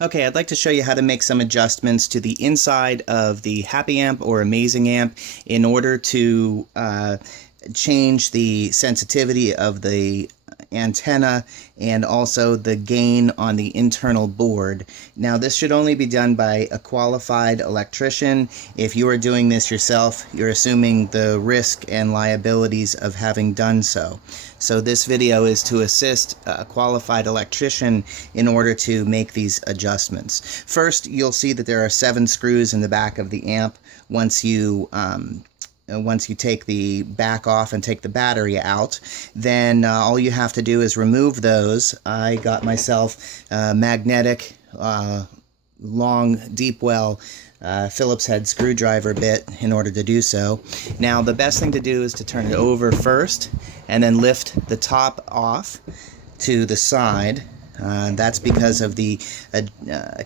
Okay, I'd like to show you how to make some adjustments to the inside of the Happie Amp or Amazing Amp in order to change the sensitivity of the antenna and also the gain on the internal board. Now, this should only be done by a qualified electrician. If you are doing this yourself, you're assuming the risk and liabilities of having done so. So this video is to assist a qualified electrician in order to make these adjustments. First, you'll see that there are 7 screws in the back of the amp. Once you take the back off and take the battery out, then all you have to do is remove those. I got myself a magnetic, long, deep well Phillips head screwdriver bit in order to do so. Now, the best thing to do is to turn it over first and then lift the top off to the side. That's because of the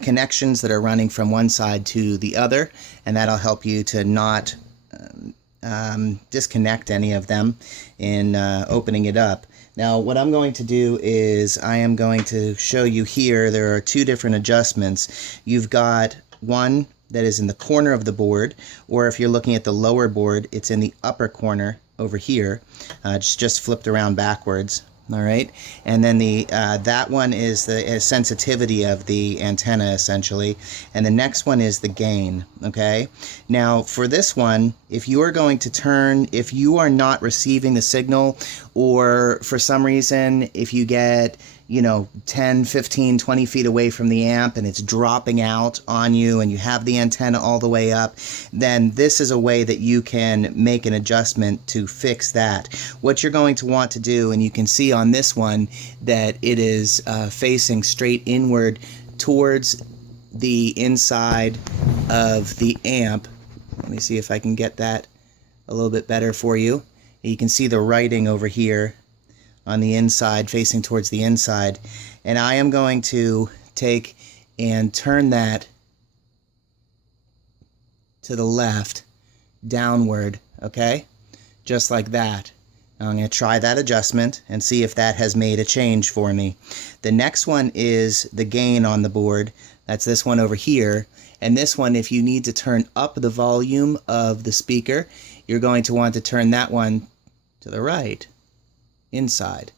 connections that are running from one side to the other, and that'll help you to not disconnect any of them in opening it up. Now, what I'm going to do is I am going to show you here there are 2 different adjustments. You've got one that is in the corner of the board, or if you're looking at the lower board, it's in the upper corner over here. It's just flipped around backwards. All right, and then the that one is the sensitivity of the antenna, essentially, and the next one is the gain. Okay, now for this one, if you are going to turn, if you are not receiving the signal, or for some reason, if you get 10, 15, 20 feet away from the amp and it's dropping out on you and you have the antenna all the way up, then this is a way that you can make an adjustment to fix that. What you're going to want to do, and you can see on this one that it is facing straight inward towards the inside of the amp. Let me see if I can get that a little bit better for you. You can see the writing over here on the inside, facing towards the inside, and I am going to take and turn that to the left, downward, okay? Just like that. Now I'm going to try that adjustment and see if that has made a change for me. The next one is the gain on the board. That's this one over here. And this one, if you need to turn up the volume of the speaker, you're going to want to turn that one to the right, inside.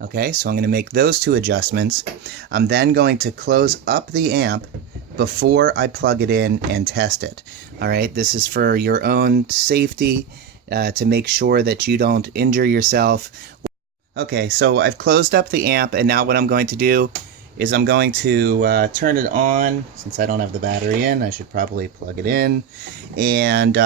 Okay, so I'm going to make those 2 adjustments. I'm then going to close up the amp before I plug it in and test it. All right, this is for your own safety, to make sure that you don't injure yourself. Okay, so I've closed up the amp, and now what I'm going to do is I'm going to turn it on. Since I don't have the battery in, I should probably plug it in, and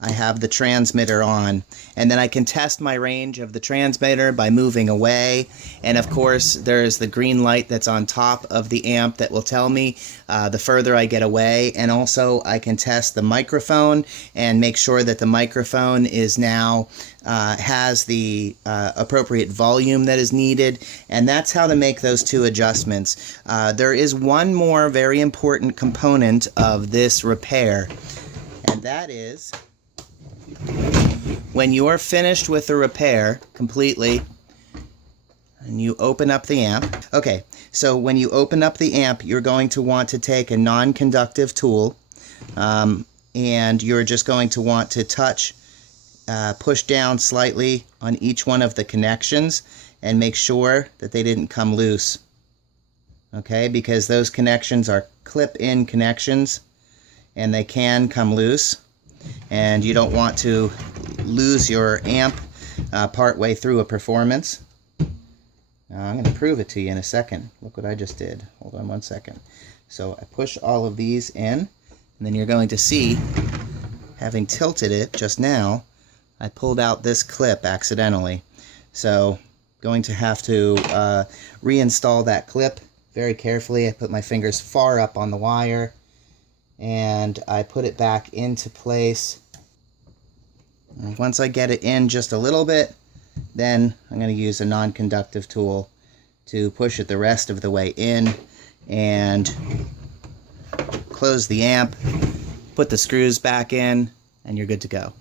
I have the transmitter on, and then I can test my range of the transmitter by moving away. And of course, there's the green light that's on top of the amp that will tell me the further I get away. And also I can test the microphone and make sure that the microphone is now has the appropriate volume that is needed. And that's how to make those 2 adjustments. There is one more very important component of this repair, and that is, when you are finished with the repair completely and you open up the amp. Okay, so when you open up the amp, you're going to want to take a non-conductive tool, and you're just going to want to push down slightly on each one of the connections and make sure that they didn't come loose. Okay, because those connections are clip-in connections and they can come loose. And you don't want to lose your amp partway through a performance. Now, I'm going to prove it to you in a second. Look what I just did. Hold on one second. So I push all of these in, and then you're going to see, having tilted it just now, I pulled out this clip accidentally. So going to have to reinstall that clip very carefully. I put my fingers far up on the wire, and I put it back into place. And once I get it in just a little bit, then I'm going to use a non-conductive tool to push it the rest of the way in and close the amp, put the screws back in, and you're good to go.